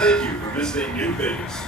Thank you for visiting New Vegas.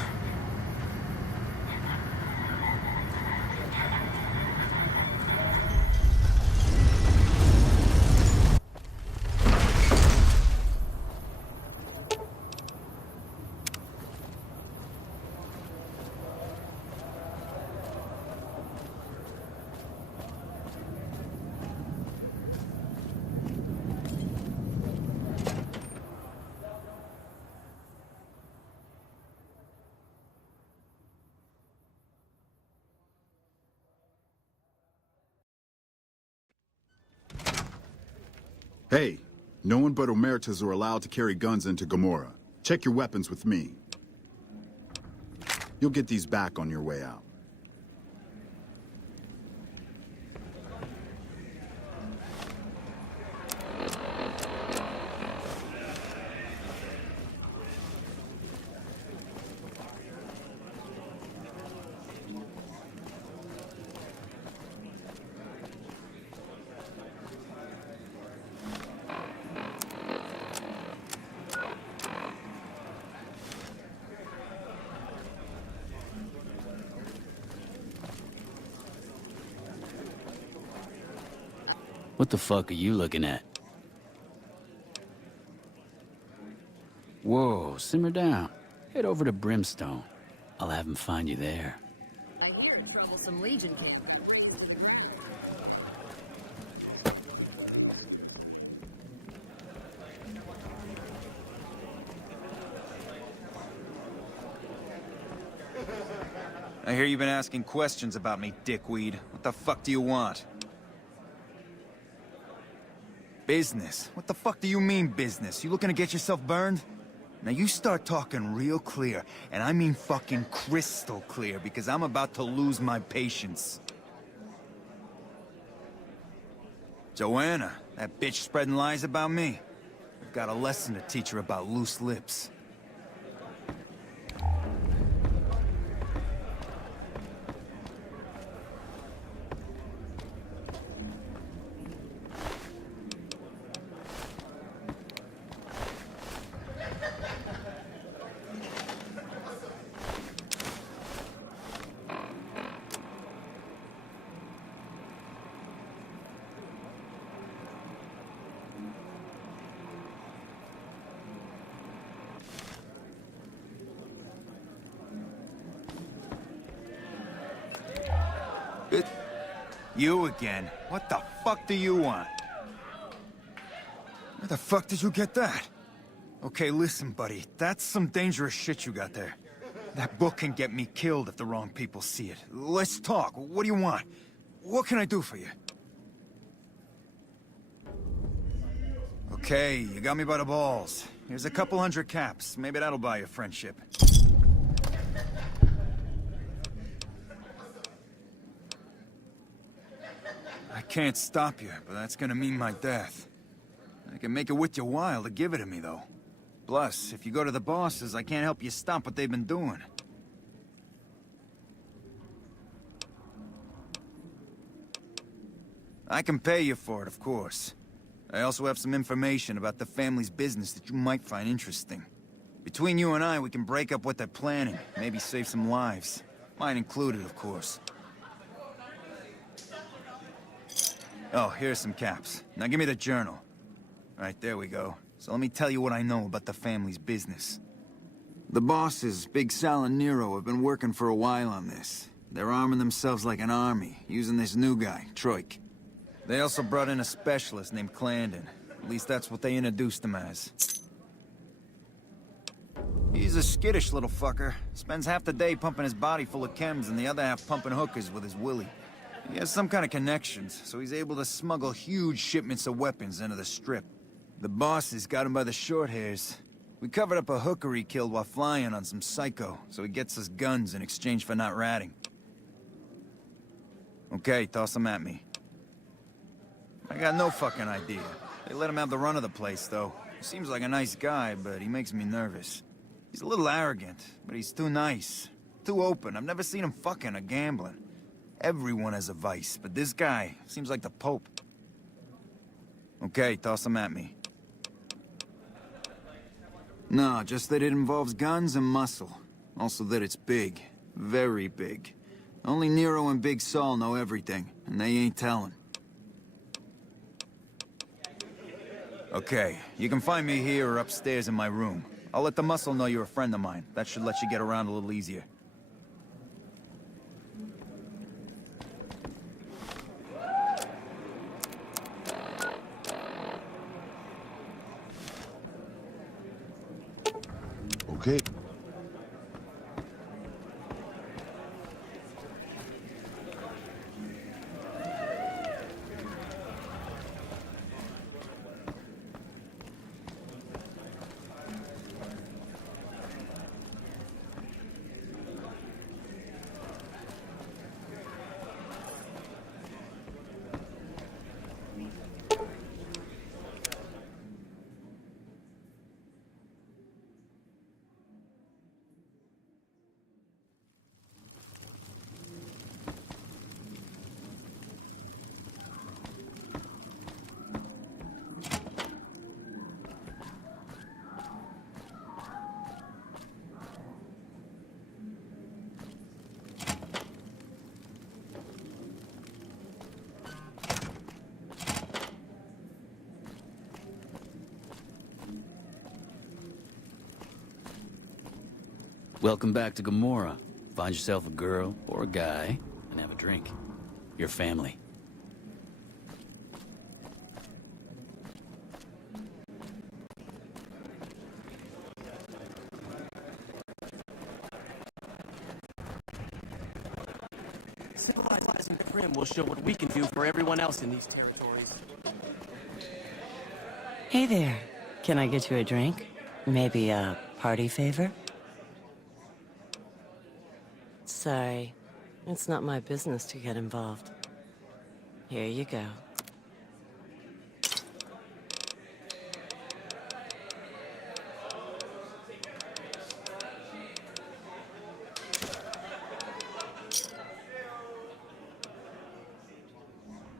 Hey, no one but Omertas are allowed to carry guns into Gomorrah. Check your weapons with me. You'll get these back on your way out. What the fuck are you looking at? Whoa, simmer down. Head over to Brimstone. I'll have him find you there. I hear a troublesome Legion came. I hear you've been asking questions about me, dickweed. What the fuck do you want? Business? What the fuck do you mean, business? You looking to get yourself burned? Now you start talking real clear, and I mean fucking crystal clear, because I'm about to lose my patience. Joanna, that bitch spreading lies about me. I've got a lesson to teach her about loose lips. You again? What the fuck do you want? Where the fuck did you get that? Okay, listen, buddy. That's some dangerous shit you got there. That book can get me killed if the wrong people see it. Let's talk. What do you want? What can I do for you? Okay, you got me by the balls. Here's a couple hundred caps. Maybe that'll buy you friendship. I can't stop you, but that's gonna mean my death. I can make it worth your while to give it to me, though. Plus, if you go to the bosses, I can't help you stop what they've been doing. I can pay you for it, of course. I also have some information about the family's business that you might find interesting. Between you and I, we can break up what they're planning, maybe save some lives. Mine included, of course. Oh, here's some caps. Now give me the journal. Right, there we go. So let me tell you what I know about the family's business. The bosses, Big Sal and Nero, have been working for a while on this. They're arming themselves like an army, using this new guy, Troik. They also brought in a specialist named Clandon. At least that's what they introduced him as. He's a skittish little fucker. Spends half the day pumping his body full of chems and the other half pumping hookers with his willy. He has some kind of connections, so he's able to smuggle huge shipments of weapons into the Strip. The bosses got him by the short hairs. We covered up a hooker he killed while flying on some psycho, so he gets us guns in exchange for not ratting. Okay, toss them at me. I got no fucking idea. They let him have the run of the place, though. He seems like a nice guy, but he makes me nervous. He's a little arrogant, but he's too nice. Too open. I've never seen him fucking or gambling. Everyone has a vice, but this guy seems like the Pope. Okay, toss him at me. No, just that it involves guns and muscle. Also that it's big. Very big. Only Nero and Big Saul know everything, and they ain't telling. Okay, you can find me here or upstairs in my room. I'll let the muscle know you're a friend of mine. That should let you get around a little easier. Okay. Welcome back to Gomorrah. Find yourself a girl or a guy and have a drink. Your family. Civilizing the Prim will show what we can do for everyone else in these territories. Hey there. Can I get you a drink? Maybe a party favor? Sorry. It's not my business to get involved. Here you go.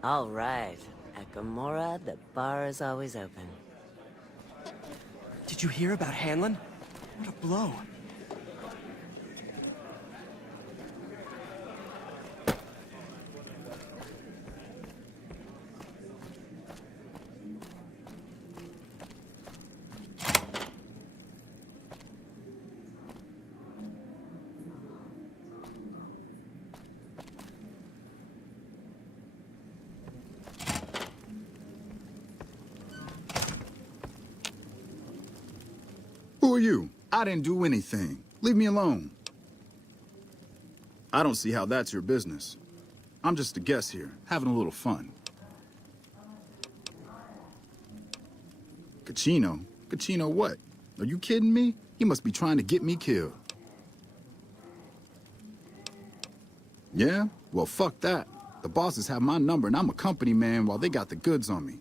All right. At Gomorrah, the bar is always open. Did you hear about Hanlon? What a blow. Who are you? I didn't do anything. Leave me alone. I don't see how that's your business. I'm just a guest here, having a little fun. Cachino? Cachino what? Are you kidding me? He must be trying to get me killed. Yeah? Well, fuck that. The bosses have my number and I'm a company man while they got the goods on me.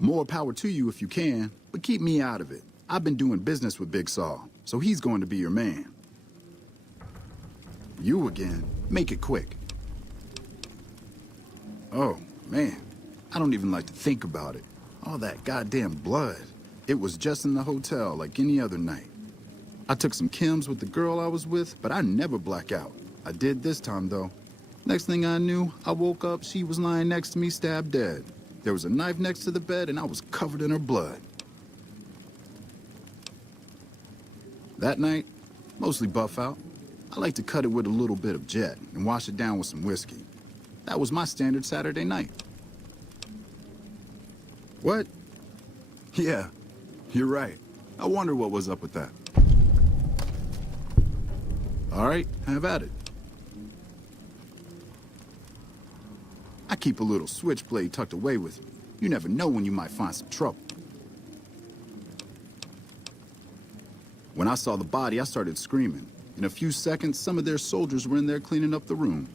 More power to you if you can, but keep me out of it. I've been doing business with Big Saul, so he's going to be your man. You again? Make it quick. Oh, man. I don't even like to think about it. All that goddamn blood. It was just in the hotel like any other night. I took some chems with the girl I was with, but I never black out. I did this time, though. Next thing I knew, I woke up, she was lying next to me, stabbed dead. There was a knife next to the bed, and I was covered in her blood. That night, mostly buff out. I like to cut it with a little bit of Jet and wash it down with some whiskey. That was my standard Saturday night. What? Yeah, you're right. I wonder what was up with that. All right, have at it. I keep a little switchblade tucked away with me. You never know when you might find some trouble. When I saw the body, I started screaming. In a few seconds, some of their soldiers were in there cleaning up the room.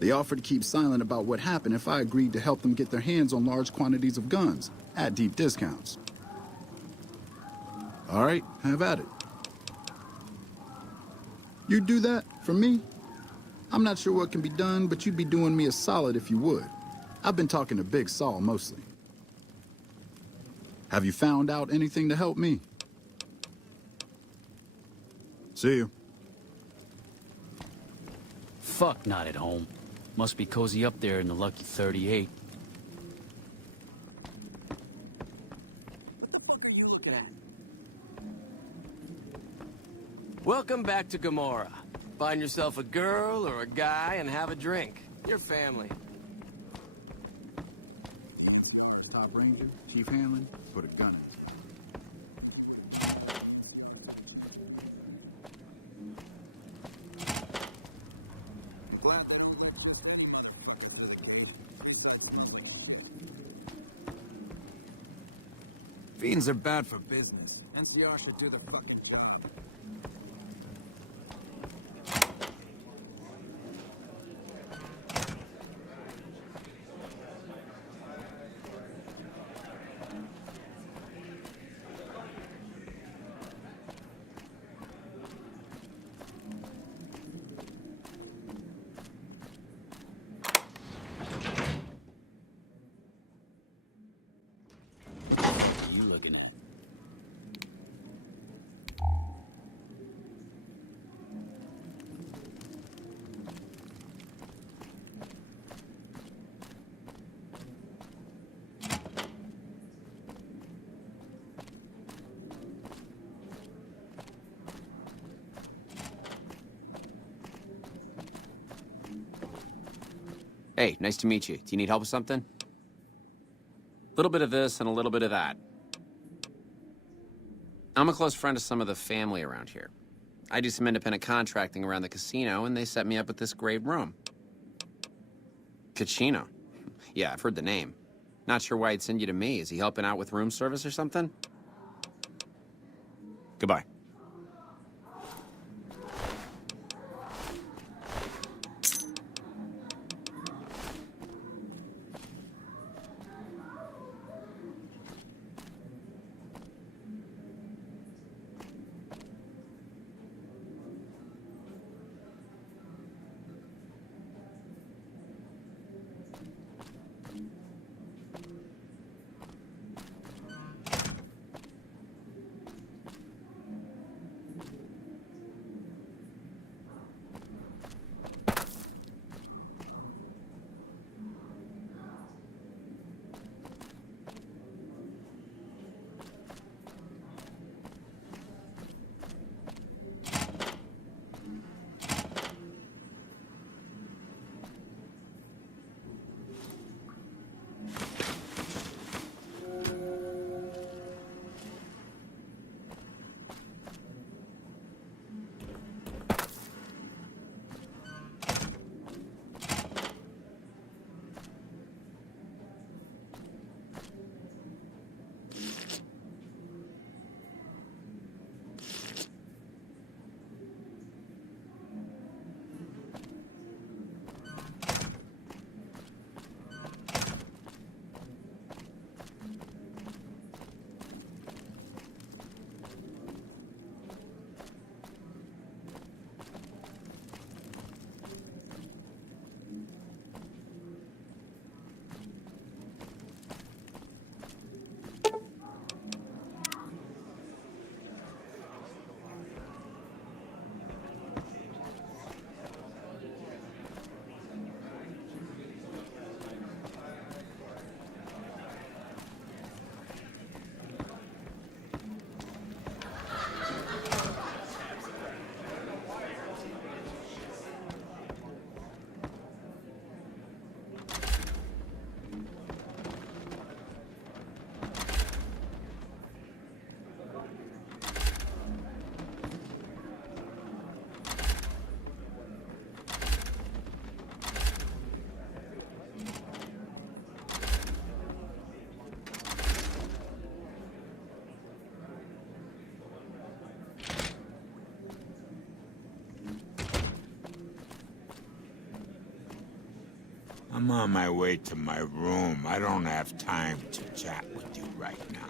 They offered to keep silent about what happened if I agreed to help them get their hands on large quantities of guns at deep discounts. All right, have at it. You'd do that for me? I'm not sure what can be done, but you'd be doing me a solid if you would. I've been talking to Big Saul mostly. Have you found out anything to help me? See you. Fuck, not at home. Must be cozy up there in the lucky 38. What the fuck are you looking at? Welcome back to Gomorrah. Find yourself a girl or a guy and have a drink. Your family. Top Ranger, Chief Hanlon, put a gun in. Fiends are bad for business. NCR should do the fucking job. You looking? Hey, nice to meet you. Do you need help with something? A little bit of this and a little bit of that. I'm a close friend of some of the family around here. I do some independent contracting around the casino, and they set me up with this great room. Casino. Yeah, I've heard the name. Not sure why he'd send you to me. Is he helping out with room service or something? Goodbye. I'm on my way to my room. I don't have time to chat with you right now.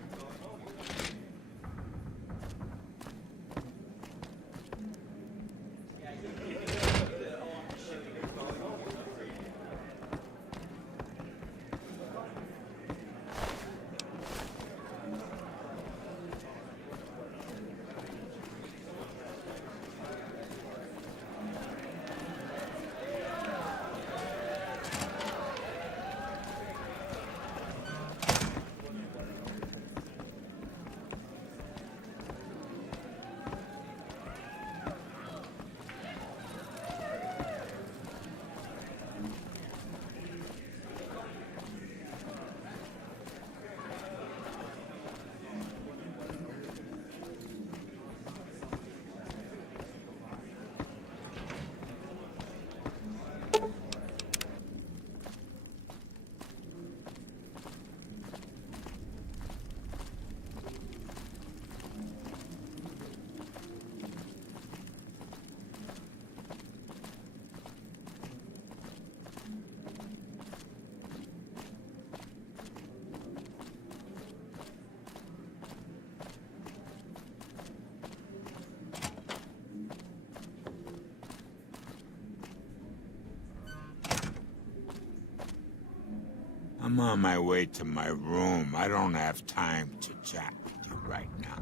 I'm on my way to my room. I don't have time to chat with you right now.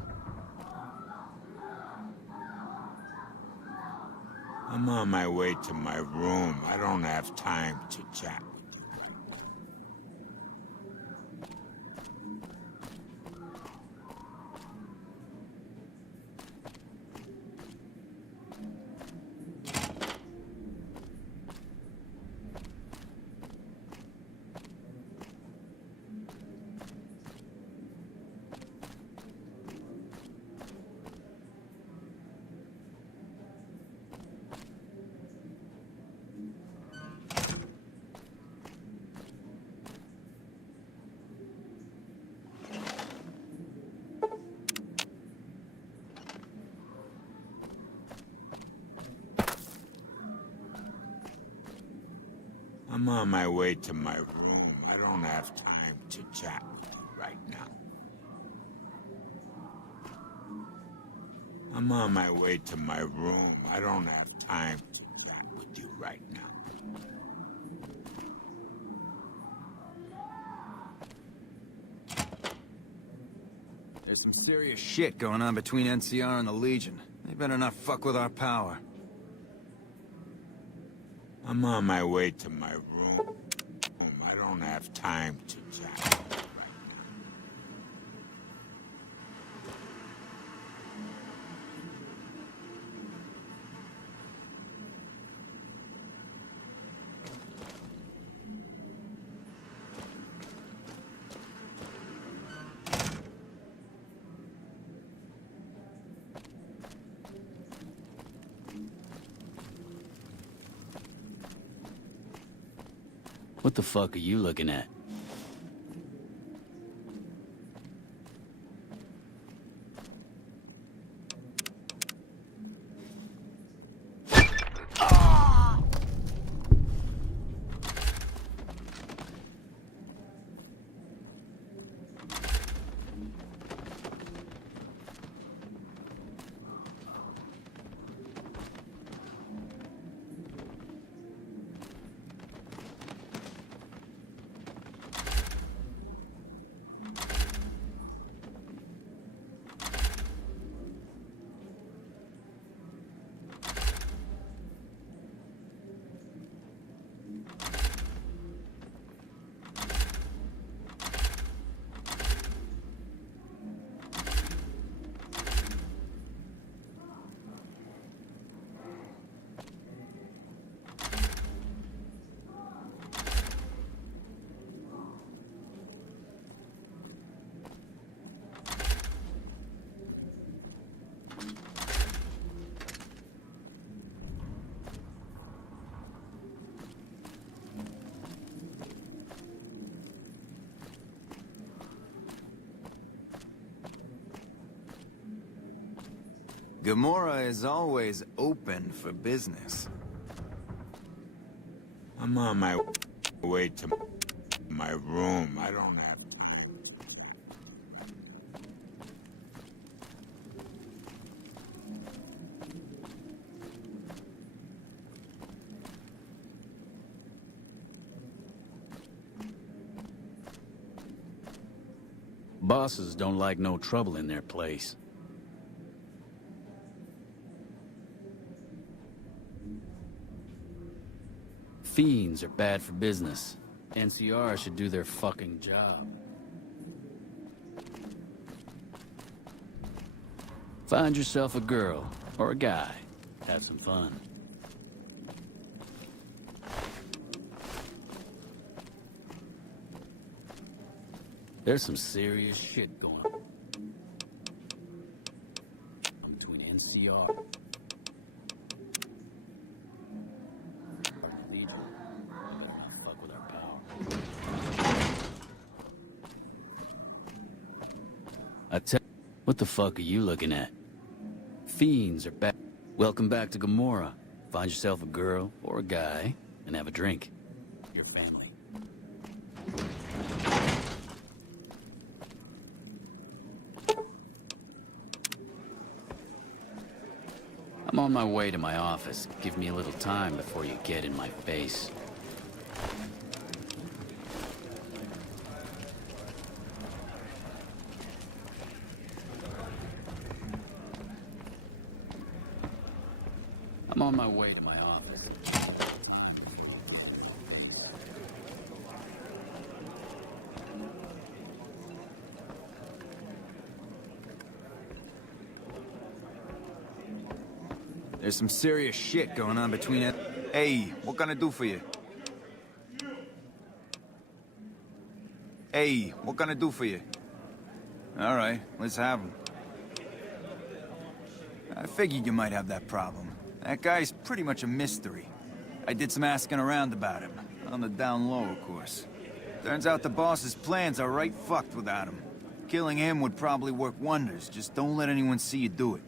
I'm on my way to my room. I don't have time to chat with you right now. I'm on my way to my room. I don't have time to chat with you right now. I'm on my way to my room. I don't have time to chat with you right now. There's some serious shit going on between NCR and the Legion. They better not fuck with our power. I'm on my way to my room. I don't have time to chat with you right now. What the fuck are you looking at? Gamora is always open for business. I'm on my... way to my room. I don't have time. Bosses don't like no trouble in their place. Fiends are bad for business. NCR should do their fucking job. Find yourself a girl or a guy. Have some fun. There's some serious shit going on between NCR and the Legion. Better not fuck with our power. I tell what the fuck are you looking at? Fiends are back. Welcome back to Gomorrah. Find yourself a girl or a guy and have a drink. Your family. I'm on my way to my office. Give me a little time before you get in my face. I'm on my way to my office. There's some serious shit going on between it. Hey, what can I do for you? Hey, what can I do for you? All right, let's have him. I figured you might have that problem. That guy's pretty much a mystery. I did some asking around about him. On the down low, of course. Turns out the boss's plans are right fucked without him. Killing him would probably work wonders. Just don't let anyone see you do it.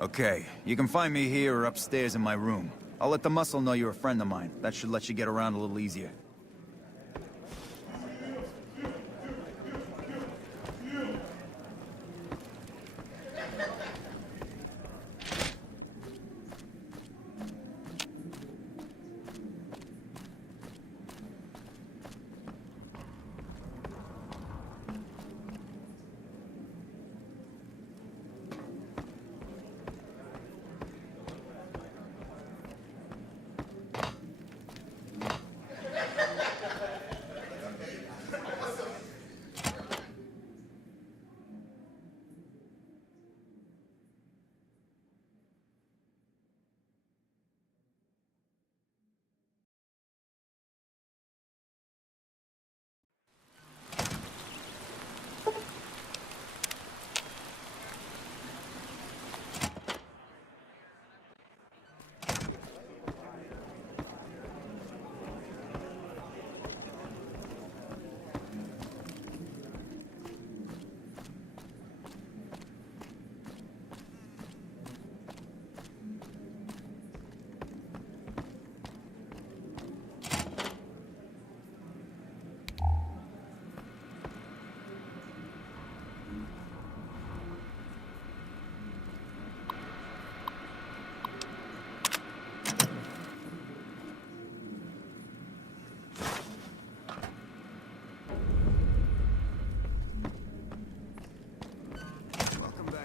Okay, you can find me here or upstairs in my room. I'll let the muscle know you're a friend of mine. That should let you get around a little easier.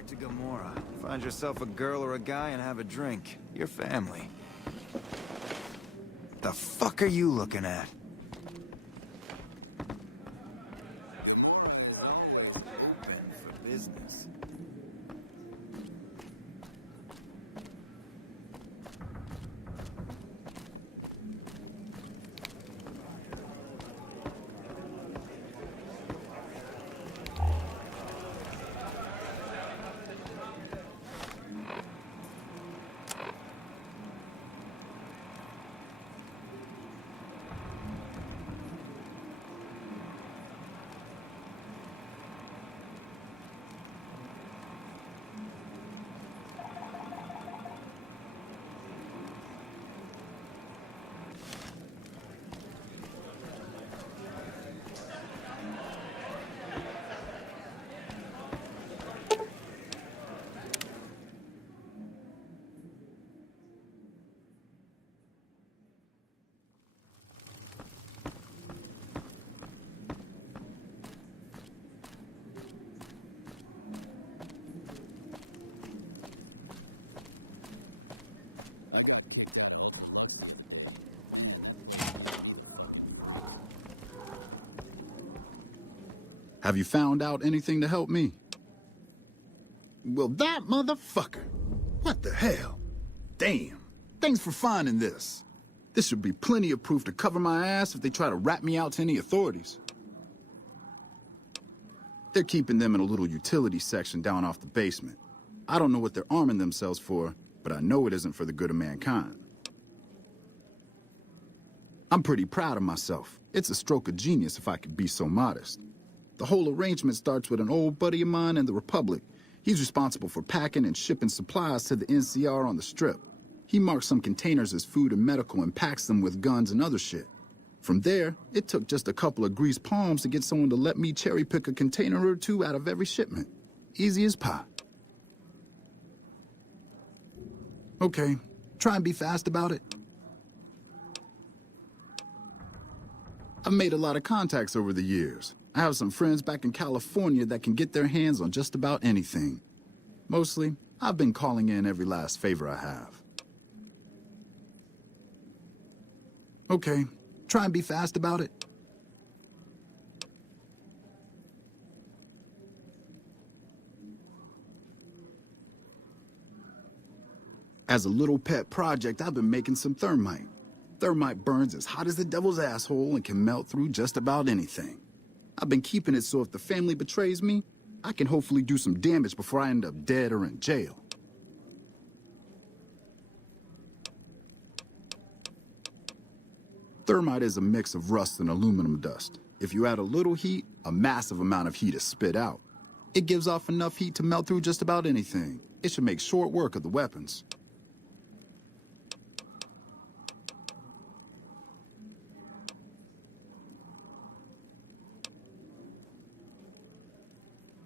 To Gomorrah. Find yourself a girl or a guy and have a drink. Your family. The fuck are you looking at? Open for business. Have you found out anything to help me? Well, that motherfucker. What the hell? Damn. Thanks for finding this. This should be plenty of proof to cover my ass if they try to rat me out to any authorities. They're keeping them in a little utility section down off the basement. I don't know what they're arming themselves for, but I know it isn't for the good of mankind. I'm pretty proud of myself. It's a stroke of genius if I could be so modest. The whole arrangement starts with an old buddy of mine in the Republic. He's responsible for packing and shipping supplies to the NCR on the Strip. He marks some containers as food and medical and packs them with guns and other shit. From there, it took just a couple of greased palms to get someone to let me cherry-pick a container or two out of every shipment. Easy as pie. Okay, try and be fast about it. I've made a lot of contacts over the years. I have some friends back in California that can get their hands on just about anything. Mostly, I've been calling in every last favor I have. Okay, try and be fast about it. As a little pet project, I've been making some thermite. Thermite burns as hot as the devil's asshole and can melt through just about anything. I've been keeping it so if the family betrays me, I can hopefully do some damage before I end up dead or in jail. Thermite is a mix of rust and aluminum dust. If you add a little heat, a massive amount of heat is spit out. It gives off enough heat to melt through just about anything. It should make short work of the weapons.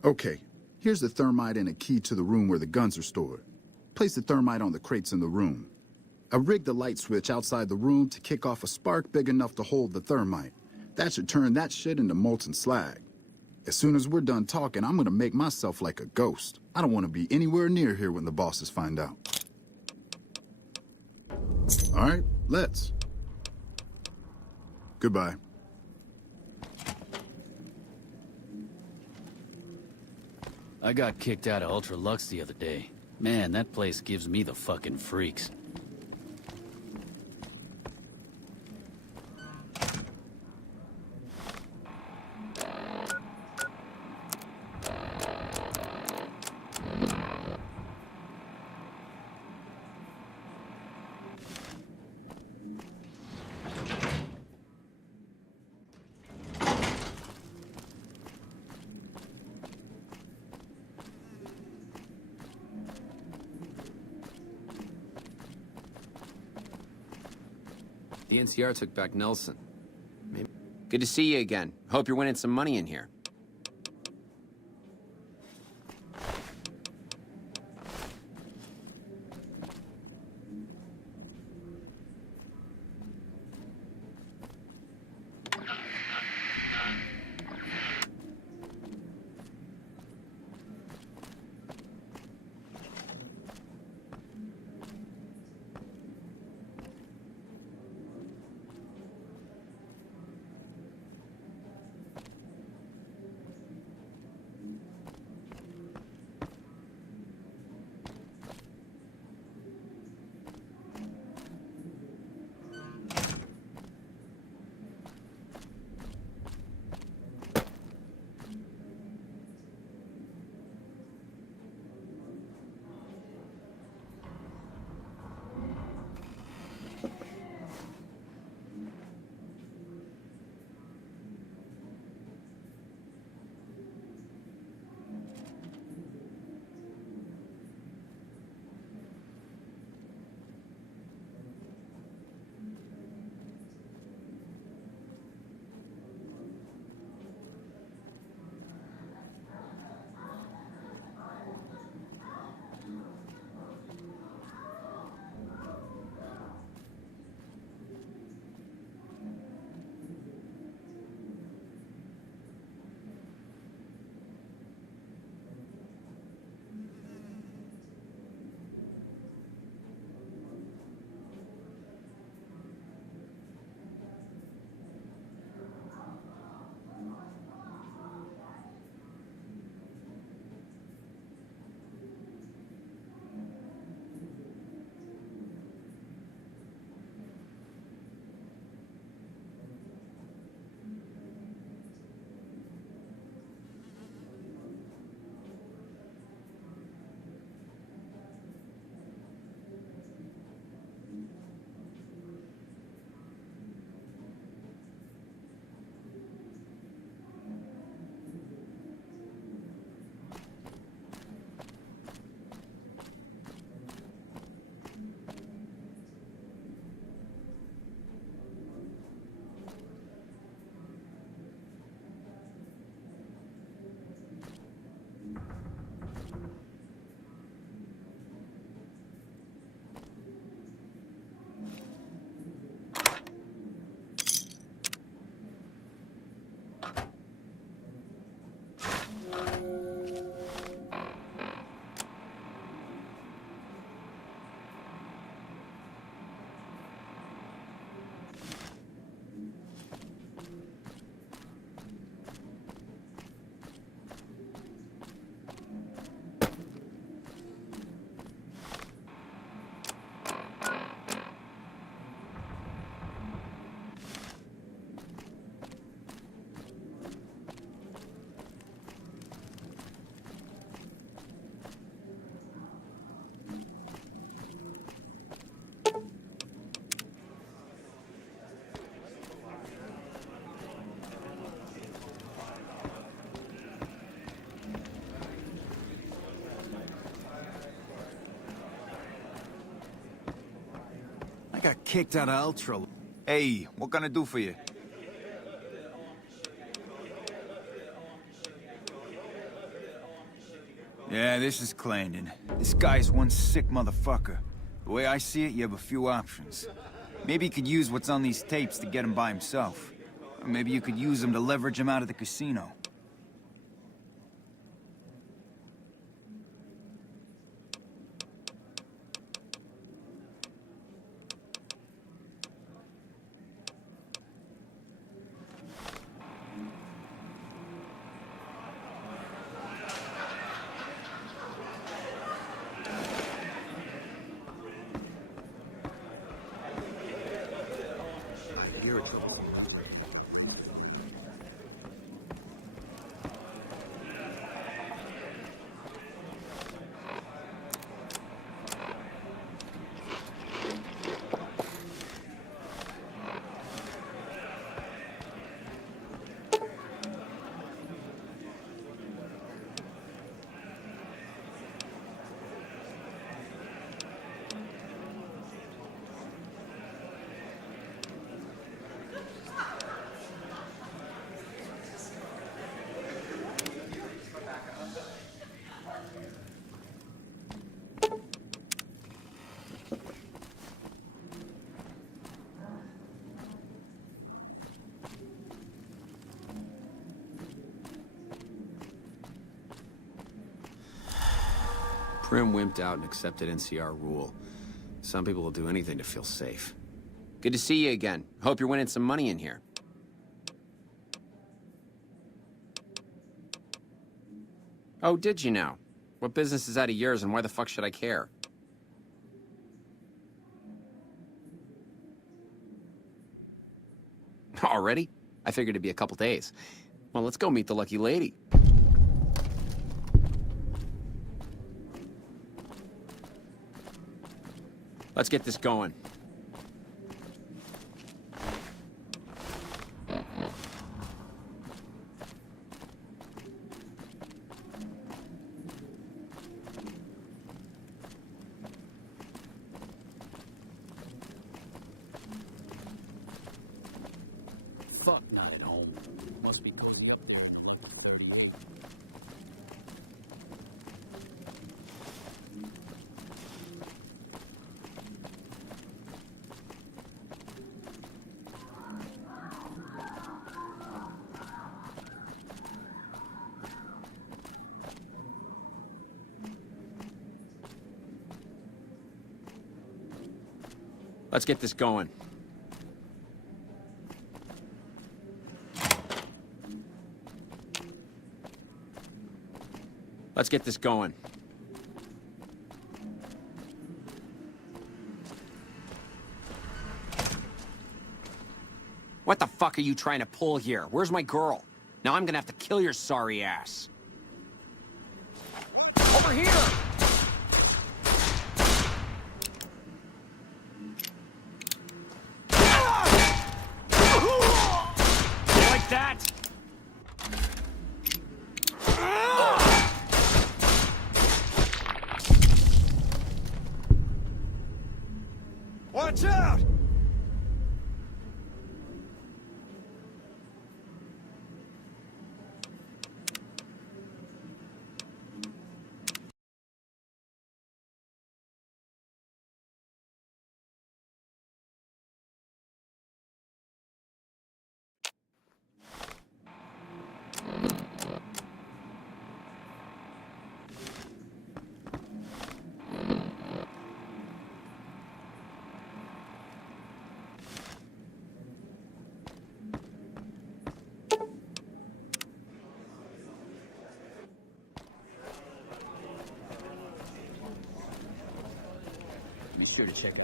Okay, here's the thermite and a key to the room where the guns are stored. Place the thermite on the crates in the room. I rigged the light switch outside the room to kick off a spark big enough to hold the thermite. That should turn that shit into molten slag. As soon as we're done talking, I'm gonna make myself like a ghost. I don't want to be anywhere near here when the bosses find out. All right, let's. Goodbye. I got kicked out of Ultra Lux the other day. Man, that place gives me the fucking freaks. The NCR took back Nelson. Maybe. Good to see you again. Hope you're winning some money in here. got kicked out of Ultra. Hey, what can I do for you? Yeah, this is Clarendon. This guy's one sick motherfucker. The way I see it, you have a few options. Maybe you could use what's on these tapes to get him by himself. Or maybe you could use him to leverage him out of the casino. Prim wimped out and accepted NCR rule. Some people will do anything to feel safe. Good to see you again. Hope you're winning some money in here. Oh, did you now? What business is that of yours, and why the fuck should I care? Already? I figured it'd be a couple days. Well, let's go meet the lucky lady. Let's get this going. Fuck, not at home. Must be cool. Let's get this going. Let's get this going. What the fuck are you trying to pull here? Where's my girl? Now I'm gonna have to kill your sorry ass. Over here! Like that? Watch out! Be sure to check it.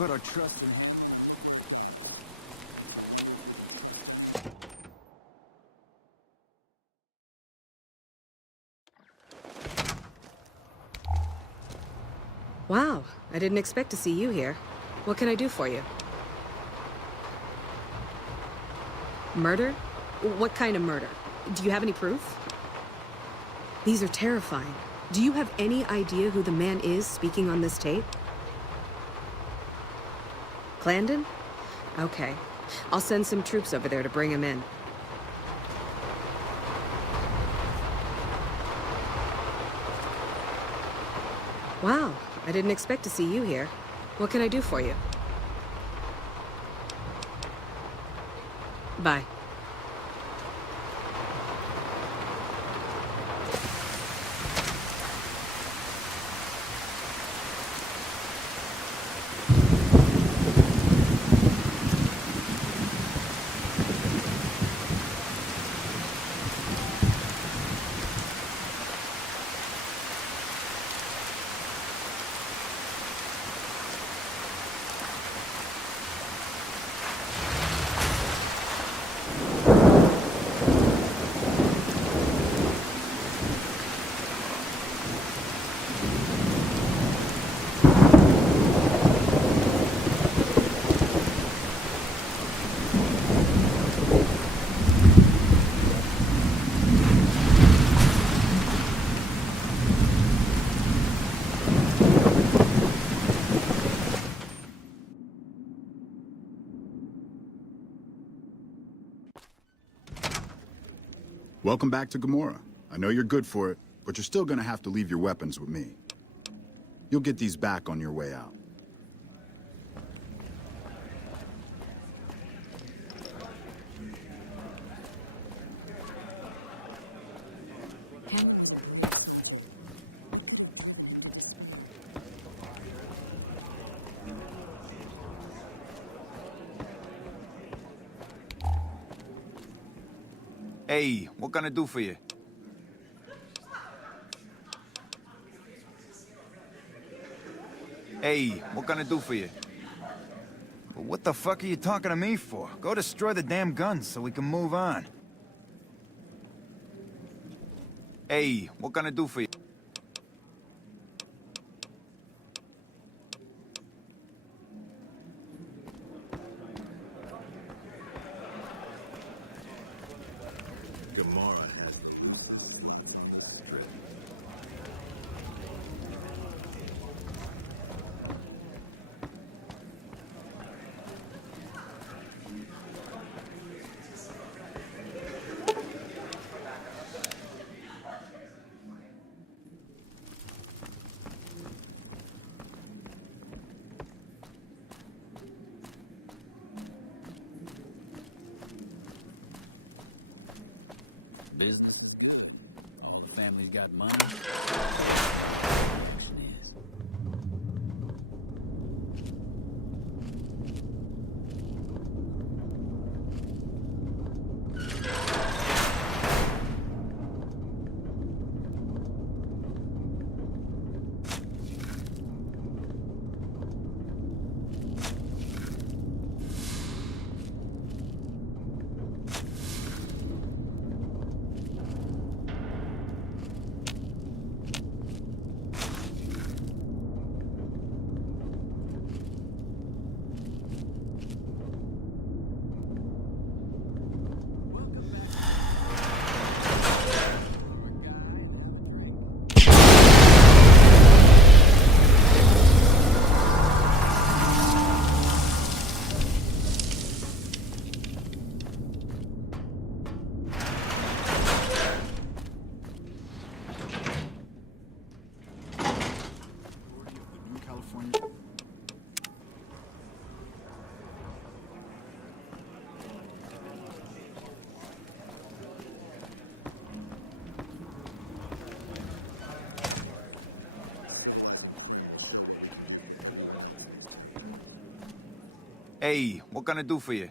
put our trust in him. Wow, I didn't expect to see you here. What can I do for you? Murder? What kind of murder? Do you have any proof? These are terrifying. Do you have any idea who the man is speaking on this tape? Clandon? Okay. I'll send some troops over there to bring him in. Wow, I didn't expect to see you here. What can I do for you? Bye. Welcome back to Gomorrah. I know you're good for it, but you're still gonna have to leave your weapons with me. You'll get these back on your way out. Hey, what can I do for you? Hey, what can I do for you? Well, what the fuck are you talking to me for? Go destroy the damn guns so we can move on. Hey, what can I do for you? Gomorrah has Business. All the family's got money. Hey, what can I do for you?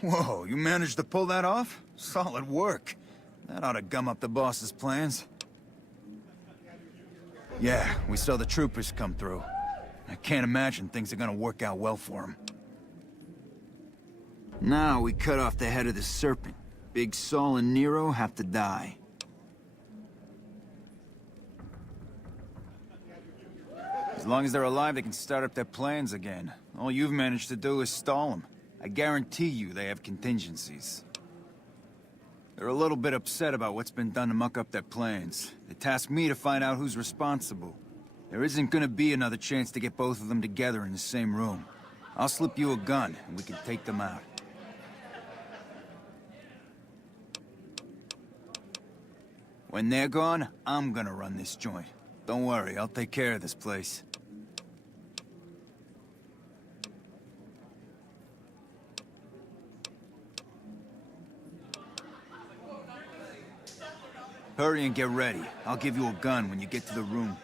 Whoa, you managed to pull that off? Solid work. That ought to gum up the boss's plans. Yeah, we saw the troopers come through. I can't imagine things are gonna work out well for him. Now we cut off the head of the serpent. Big Saul and Nero have to die. As long as they're alive, they can start up their plans again. All you've managed to do is stall them. I guarantee you they have contingencies. They're a little bit upset about what's been done to muck up their plans. They tasked me to find out who's responsible. There isn't gonna be another chance to get both of them together in the same room. I'll slip you a gun, and we can take them out. When they're gone, I'm gonna run this joint. Don't worry, I'll take care of this place. Hurry and get ready. I'll give you a gun when you get to the room.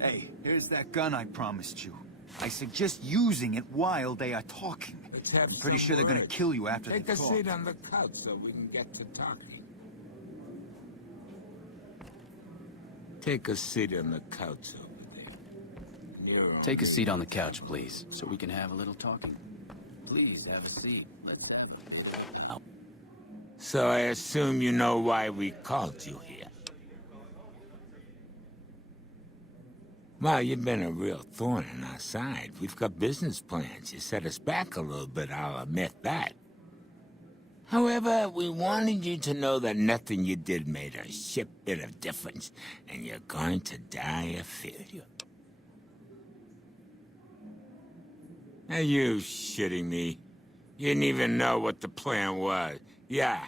Hey, here's that gun I promised you. I suggest using it while they are talking. I'm pretty sure they're gonna kill you after they talk. Take a seat on the couch so we can get to talking. Take a seat on the couch over there. Nero. Take a seat on the couch, please, so we can have a little talking. Please, have a seat. Oh. So I assume you know why we called you here. Well, you've been a real thorn in our side. We've got business plans. You set us back a little bit, I'll admit that. However, we wanted you to know that nothing you did made a shit bit of difference, and you're going to die of failure. Are you shitting me? You didn't even know what the plan was. Yeah.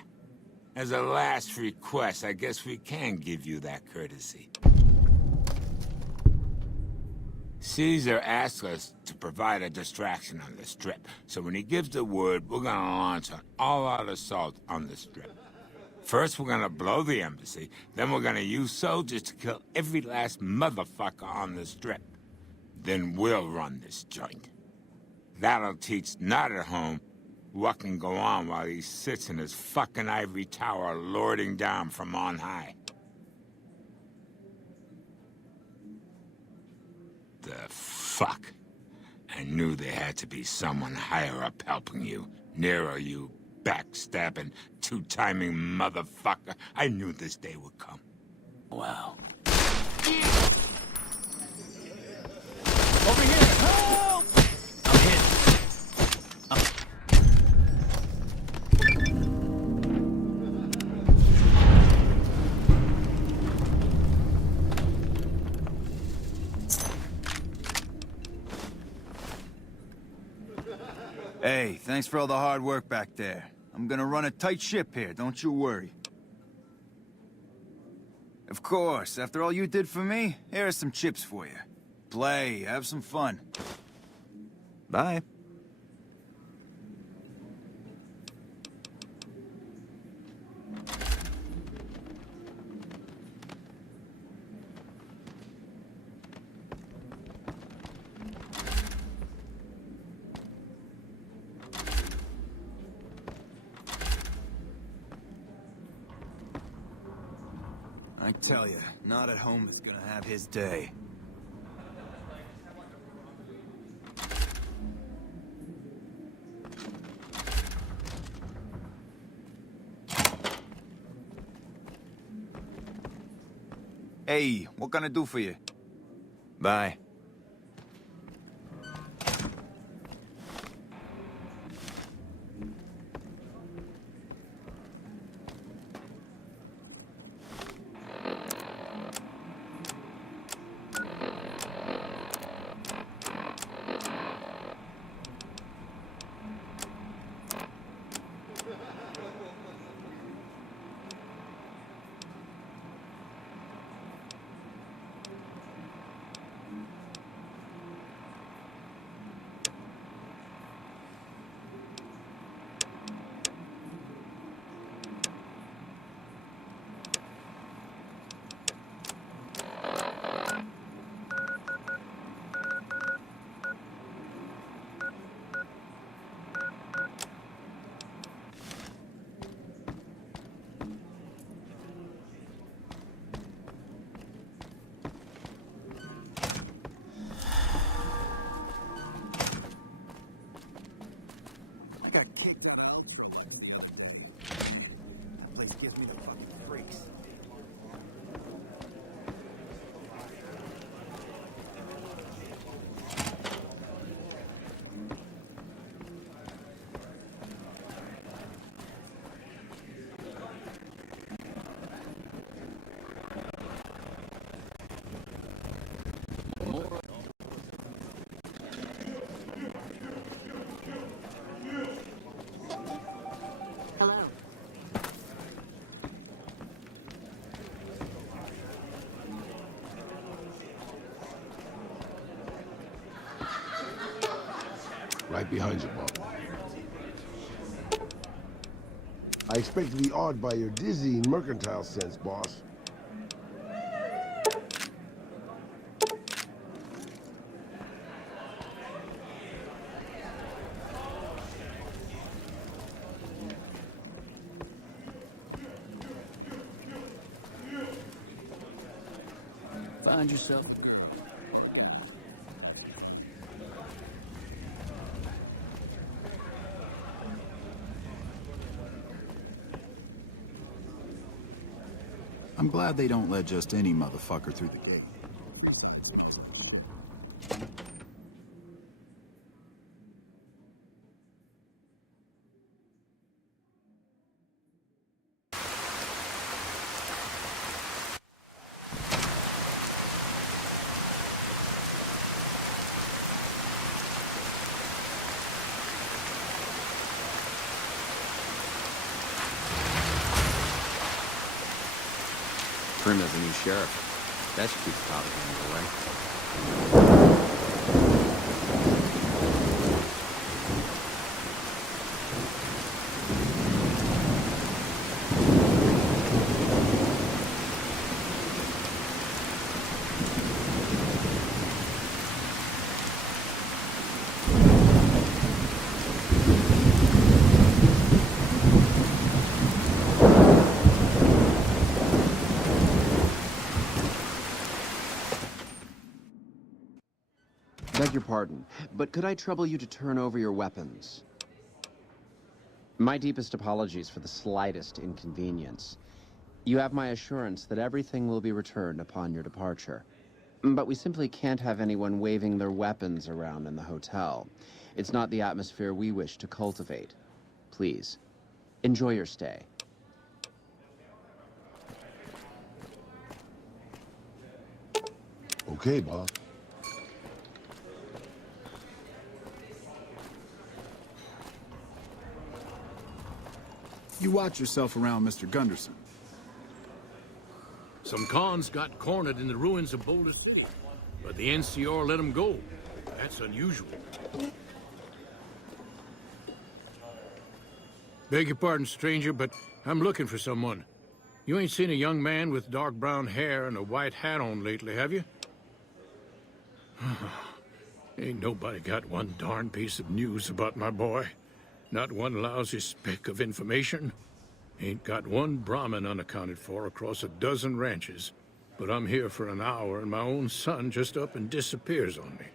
As a last request, I guess we can give you that courtesy. Caesar asked us to provide a distraction on the Strip, so when he gives the word, we're gonna launch an all-out assault on the Strip. First, we're gonna blow the embassy, then we're gonna use soldiers to kill every last motherfucker on the Strip. Then we'll run this joint. That'll teach not at home what can go on while he sits in his fucking ivory tower lording down from on high. The fuck? I knew there had to be someone higher up helping you. Nero, you backstabbing, two-timing motherfucker. I knew this day would come. Wow. Over here! Help! I'm hit. Hey, thanks for all the hard work back there. I'm gonna run a tight ship here, don't you worry. Of course, after all you did for me, here are some chips for you. Play, have some fun. Bye. I tell you, not at home is gonna have his day. Hey, what can I do for you? Bye. Got kicked out of that place gives me the fucking freaks. Hello. Right behind you, Bob. I expect to be awed by your dizzying mercantile sense, boss. Find yourself. I'm glad they don't let just any motherfucker through the gate. Prim has a new sheriff. That should keep the powder Beg your pardon, but could I trouble you to turn over your weapons? My deepest apologies for the slightest inconvenience. You have my assurance that everything will be returned upon your departure. But we simply can't have anyone waving their weapons around in the hotel. It's not the atmosphere we wish to cultivate. Please, enjoy your stay. Okay, boss. You watch yourself around Mr. Gunderson. Some cons got cornered in the ruins of Boulder City, but the NCR let them go. That's unusual. Beg your pardon, stranger, but I'm looking for someone. You ain't seen a young man with dark brown hair and a white hat on lately, have you? Ain't nobody got one darn piece of news about my boy. Not one lousy speck of information. Ain't got one Brahmin unaccounted for across a dozen ranches. But I'm here for an hour and my own son just up and disappears on me.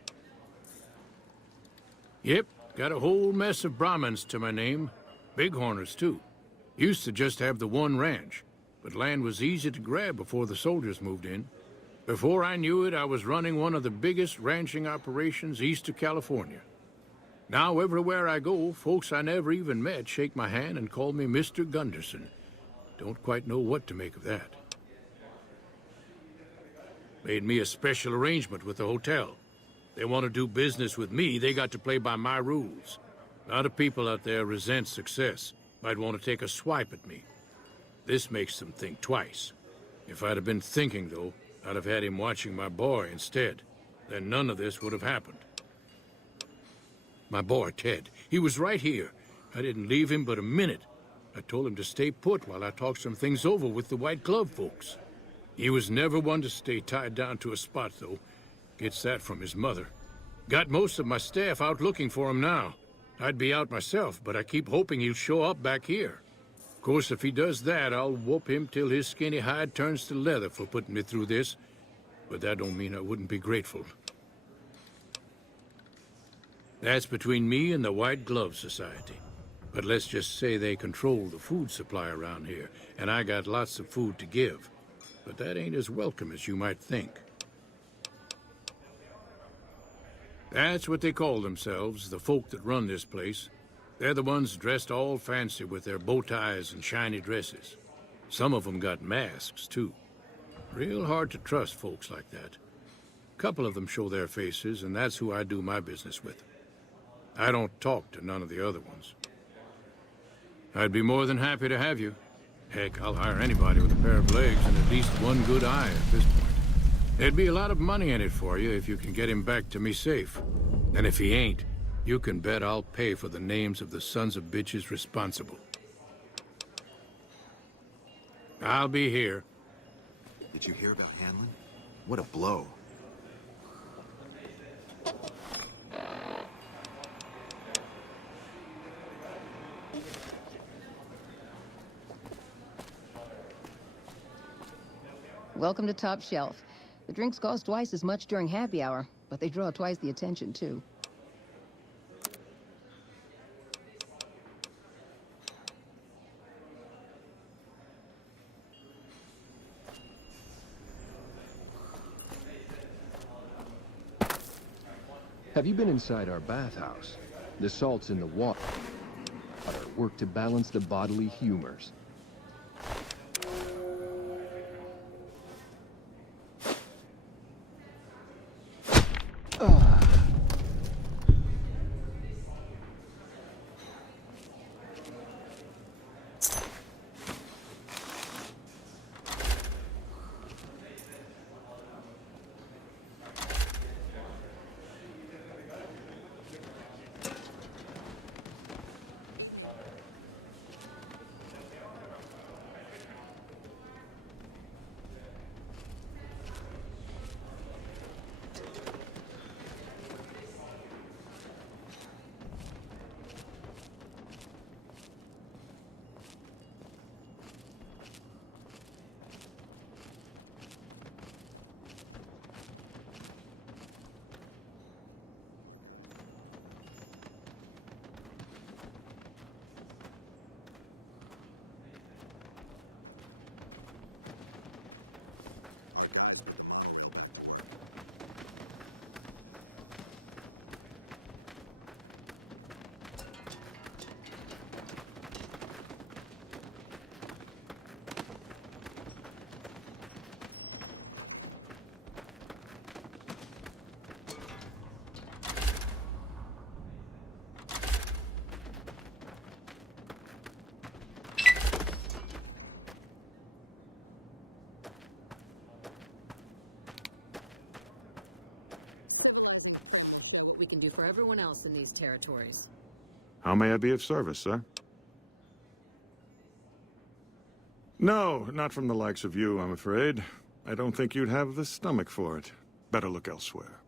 Yep, got a whole mess of Brahmins to my name. Bighorners, too. Used to just have the one ranch, but land was easy to grab before the soldiers moved in. Before I knew it, I was running one of the biggest ranching operations east of California. Now, everywhere I go, folks I never even met shake my hand and call me Mr. Gunderson. Don't quite know what to make of that. Made me a special arrangement with the hotel. They want to do business with me, they got to play by my rules. A lot of people out there resent success. Might want to take a swipe at me. This makes them think twice. If I'd have been thinking, though, I'd have had him watching my boy instead. Then none of this would have happened. My boy, Ted, he was right here. I didn't leave him but a minute. I told him to stay put while I talked some things over with the White Glove folks. He was never one to stay tied down to a spot, though. Gets that from his mother. Got most of my staff out looking for him now. I'd be out myself, but I keep hoping he'll show up back here. Of course, if he does that, I'll whoop him till his skinny hide turns to leather for putting me through this. But that don't mean I wouldn't be grateful. That's between me and the White Glove Society. But let's just say they control the food supply around here, and I got lots of food to give. But that ain't as welcome as you might think. That's what they call themselves, the folk that run this place. They're the ones dressed all fancy with their bow ties and shiny dresses. Some of them got masks, too. Real hard to trust folks like that. A couple of them show their faces, and that's who I do my business with. I don't talk to none of the other ones. I'd be more than happy to have you. Heck, I'll hire anybody with a pair of legs and at least one good eye at this point. There'd be a lot of money in it for you if you can get him back to me safe. And if he ain't, you can bet I'll pay for the names of the sons of bitches responsible. I'll be here. Did you hear about Hanlon? What a blow. Welcome to Top Shelf. The drinks cost twice as much during happy hour, but they draw twice the attention, too. Have you been inside our bathhouse? The salts in the water work to balance the bodily humors. We can do for everyone else in these territories. How may I be of service, sir? No, not from the likes of you, I'm afraid. I don't think you'd have the stomach for it. Better look elsewhere.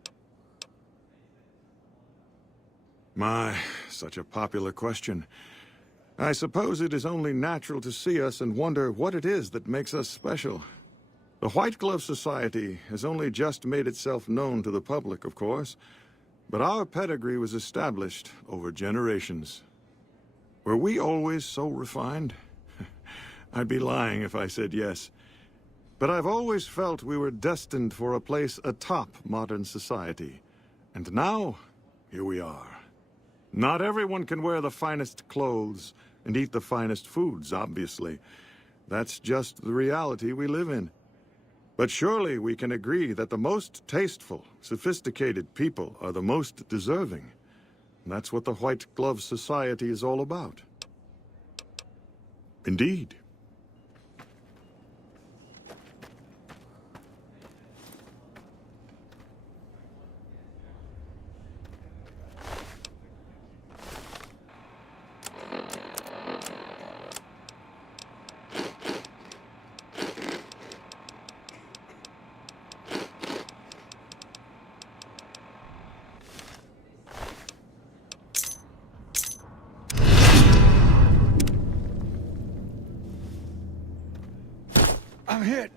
My, such a popular question. I suppose it is only natural to see us and wonder what it is that makes us special. The White Glove Society has only just made itself known to the public, of course. But our pedigree was established over generations. Were we always so refined? I'd be lying if I said yes. But I've always felt we were destined for a place atop modern society. And now, here we are. Not everyone can wear the finest clothes and eat the finest foods, obviously. That's just the reality we live in. But surely we can agree that the most tasteful, sophisticated people are the most deserving. That's what the White Glove Society is all about. Indeed. I'm hit.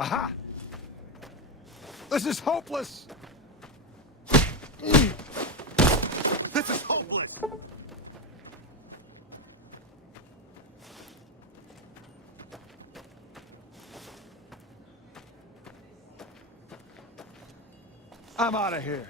Aha! This is hopeless! This is hopeless! I'm out of here.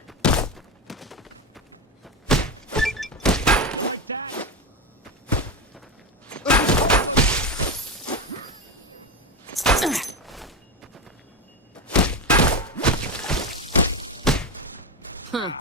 Huh.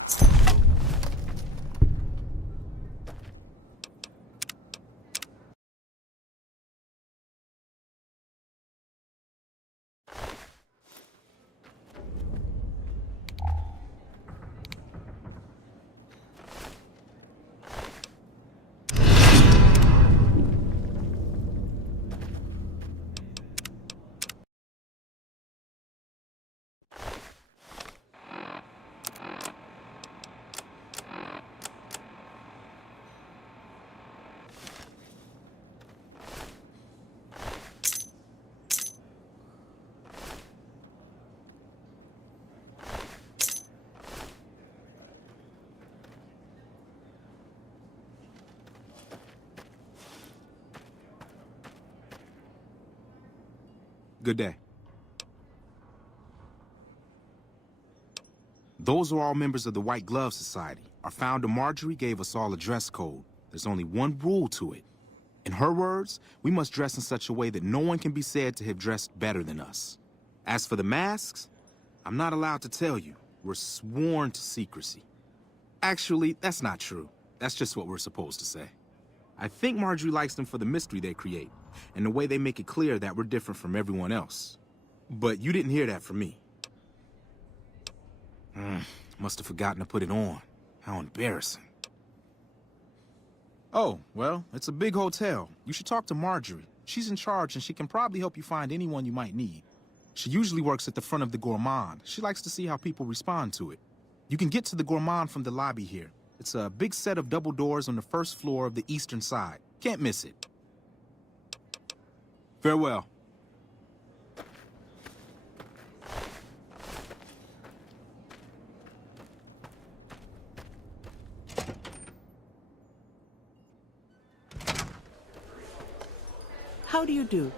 Good day. Those are all members of the White Glove Society. Our founder, Marjorie, gave us all a dress code. There's only one rule to it. In her words, we must dress in such a way that no one can be said to have dressed better than us. As for the masks, I'm not allowed to tell you. We're sworn to secrecy. Actually, that's not true. That's just what we're supposed to say. I think Marjorie likes them for the mystery they create, and the way they make it clear that we're different from everyone else. But you didn't hear that from me. Must have forgotten to put it on. How embarrassing. Oh, well, it's a big hotel. You should talk to Marjorie. She's in charge, and she can probably help you find anyone you might need. She usually works at the front of the Gourmand. She likes to see how people respond to it. You can get to the Gourmand from the lobby here. It's a big set of double doors on the first floor of the eastern side. Can't miss it. Farewell. How do you do?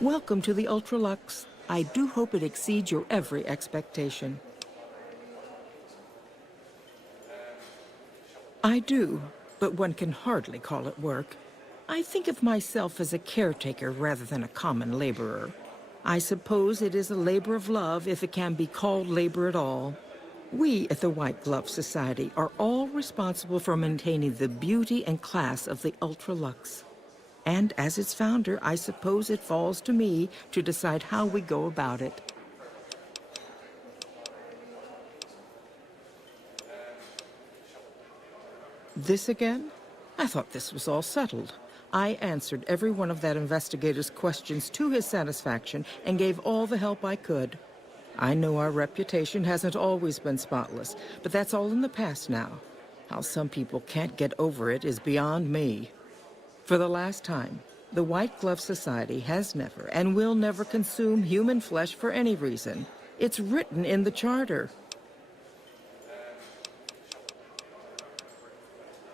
Welcome to the Ultralux. I do hope it exceeds your every expectation. I do, but one can hardly call it work. I think of myself as a caretaker rather than a common laborer. I suppose it is a labor of love if it can be called labor at all. We at the White Glove Society are all responsible for maintaining the beauty and class of the Ultralux. And as its founder, I suppose it falls to me to decide how we go about it. This again? I thought this was all settled. I answered every one of that investigator's questions to his satisfaction and gave all the help I could. I know our reputation hasn't always been spotless, but that's all in the past now. How some people can't get over it is beyond me. For the last time, the White Glove Society has never and will never consume human flesh for any reason. It's written in the charter.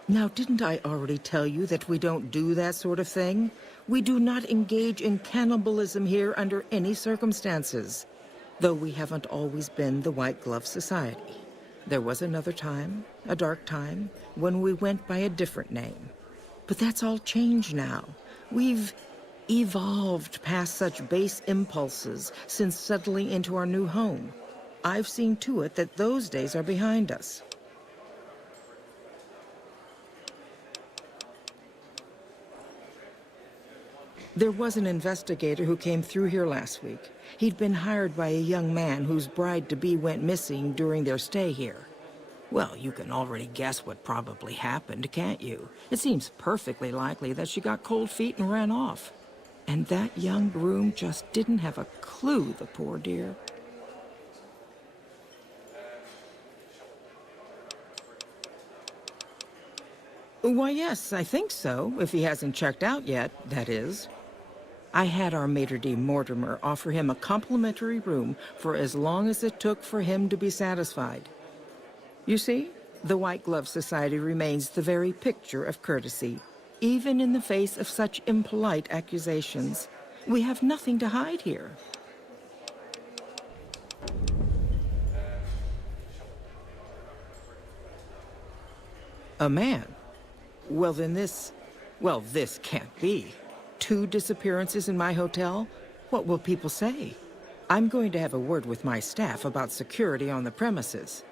Now, didn't I already tell you that we don't do that sort of thing? We do not engage in cannibalism here under any circumstances. Though we haven't always been the White Glove Society. There was another time, a dark time, when we went by a different name. But that's all changed now. We've evolved past such base impulses since settling into our new home. I've seen to it that those days are behind us. There was an investigator who came through here last week. He'd been hired by a young man whose bride-to-be went missing during their stay here. Well, you can already guess what probably happened, can't you? It seems perfectly likely that she got cold feet and ran off. And that young groom just didn't have a clue, the poor dear. Why, yes, I think so, if he hasn't checked out yet, that is. I had our maitre d' Mortimer offer him a complimentary room for as long as it took for him to be satisfied. You see, the White Glove Society remains the very picture of courtesy, even in the face of such impolite accusations. We have nothing to hide here. A man? Well, then this can't be. 2 disappearances in my hotel? What will people say? I'm going to have a word with my staff about security on the premises.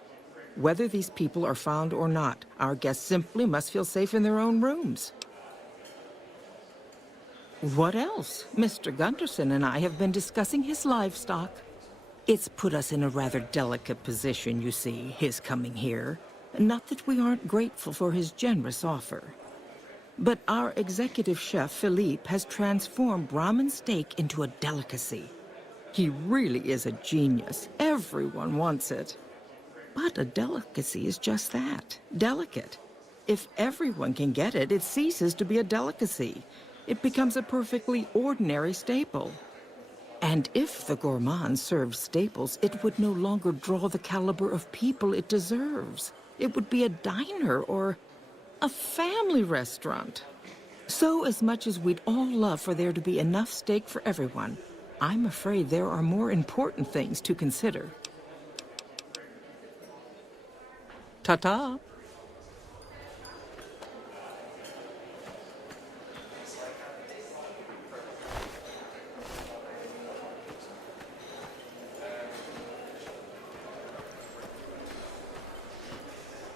Whether these people are found or not, our guests simply must feel safe in their own rooms. What else? Mr. Gunderson and I have been discussing his livestock. It's put us in a rather delicate position, you see, his coming here. Not that we aren't grateful for his generous offer. But our executive chef, Philippe, has transformed Brahmin steak into a delicacy. He really is a genius. Everyone wants it. But a delicacy is just that, delicate. If everyone can get it, it ceases to be a delicacy. It becomes a perfectly ordinary staple. And if the gourmand served staples, it would no longer draw the caliber of people it deserves. It would be a diner or a family restaurant. So as much as we'd all love for there to be enough steak for everyone, I'm afraid there are more important things to consider. Ta-ta.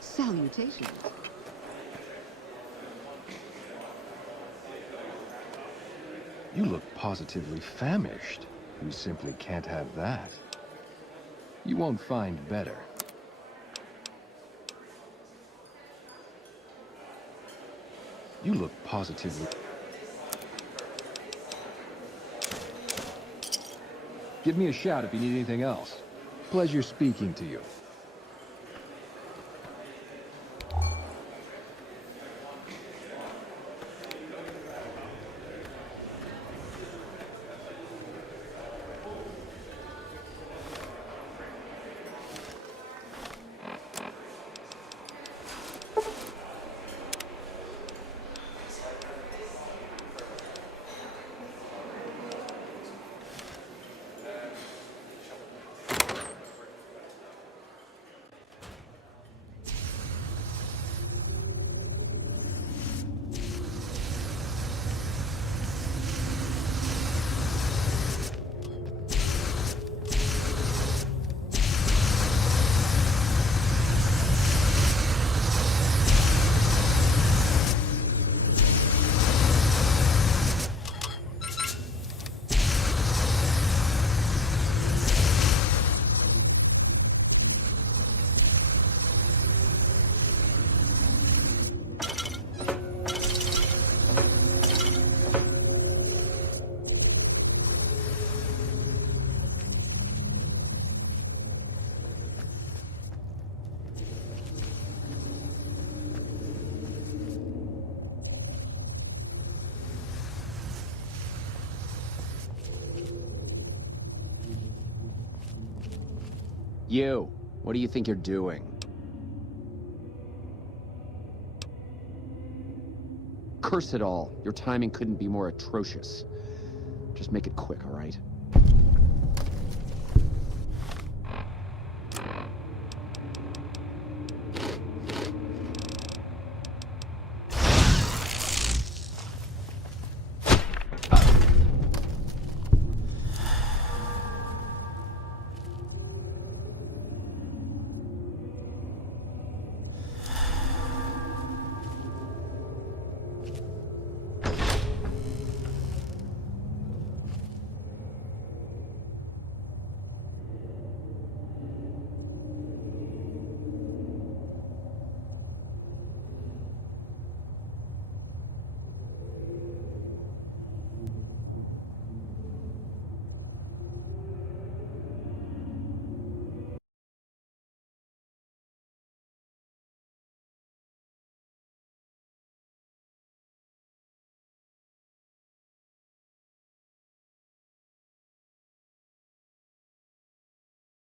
Salutations. You look positively famished. We simply can't have that. You won't find better. You look positively... Give me a shout if you need anything else. Pleasure speaking to you. You, what do you think you're doing? Curse it all. Your timing couldn't be more atrocious. Just make it quick, all right?